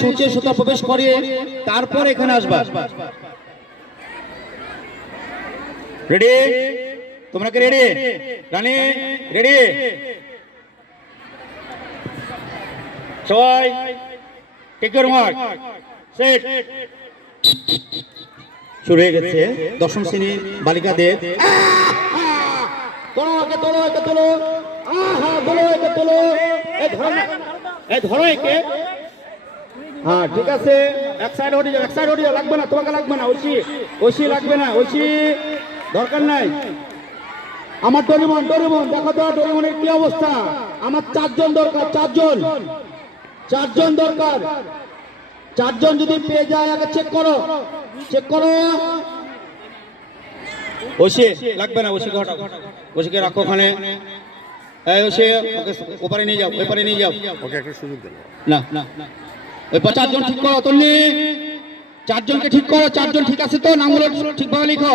সূচে সুতা প্রবেশ করে, তারপর এখানে আসবা। রেডি তোমরা কি রেডি রানী রেডি সবাই মার্ক সেট শুরু হয়ে গেছে দশম শ্রেণির বালিকাদের। তোলো একে তোলো একে তোলো। আহা তোলো একে তোলো। এই ধরো। এই ধরো একে। হ্যাঁ ঠিক আছে। এক সাইড হটে যাও এক সাইড হটে যাও লাগবে না তোমাকে লাগবে না ঐশী ঐশী লাগবে না ঐশী দরকার নাই। আমার ডরিমন ডরিমন দেখো তো ডরিমনের কি অবস্থা? আমার চারজন দরকার চারজন। চারজন দরকার। চারজন যদি পেয়ে যায় আগে চেক করো। চেক করো। ওসে লাগবে না ওসিকে হটাও। ওসিকে রাখো ওখানে। এই ওসে ওকে ওপারে নিয়ে যাও ওপারে নিয়ে যাও। ওকে একটা সুযোগ দেন। না না। পা- চারজন ঠিক করো তল্লি চারজনকে ঠিক করো চারজন ঠিক আছে তো? নামগুলো ঠিকভাবে লিখো।